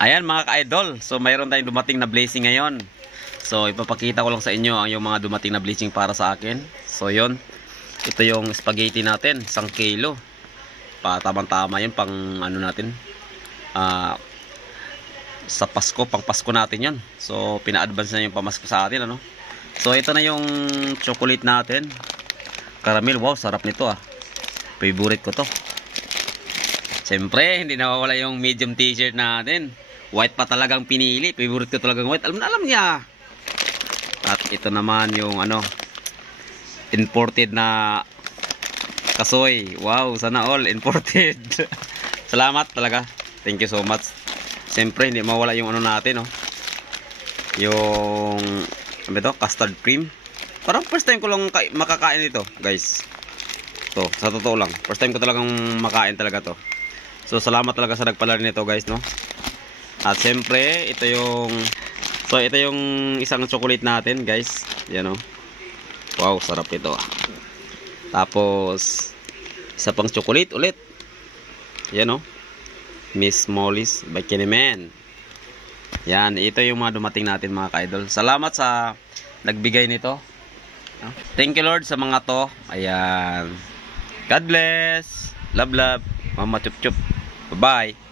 Ayan mga ka-idol, so mayroon tayong dumating na blessing ngayon. So ipapakita ko lang sa inyo ang yung mga dumating na blessing para sa akin. So yon, ito yung spaghetti natin, 1 kilo. Tamang-tama yun pang ano natin, sa Pasko, pang Pasko natin yon. So pina-advance na yung pamasko sa atin, ano. So ito na yung chocolate natin, caramel. Wow, sarap nito ah, favorite ko to. Siyempre hindi nawawala yung medium t-shirt natin. White pa talagang pinili. Favorite ko talagang white. Alam niya. At ito naman yung ano, imported na kasoy. Wow, sana all imported. Salamat talaga. Thank you so much. Siyempre hindi mawala yung ano natin, oh. Yung ano ito? Custard cream. Parang first time ko lang makakain ito, guys. To, sa totoo lang. First time ko talagang makain talaga to. So salamat talaga sa nagpadala nito, guys, no. At siyempre, ito yung isang chocolate natin, guys. Yan, oh. Wow, sarap ito ah. Tapos isa pang chocolate ulit. Yan, oh. Miss Molly's by Kinneman. Yan, ito yung mga dumating natin mga ka-idol. Salamat sa nagbigay nito. Thank you Lord sa mga to. Ayan. God bless. Love love. Mama chup chup. Bye bye.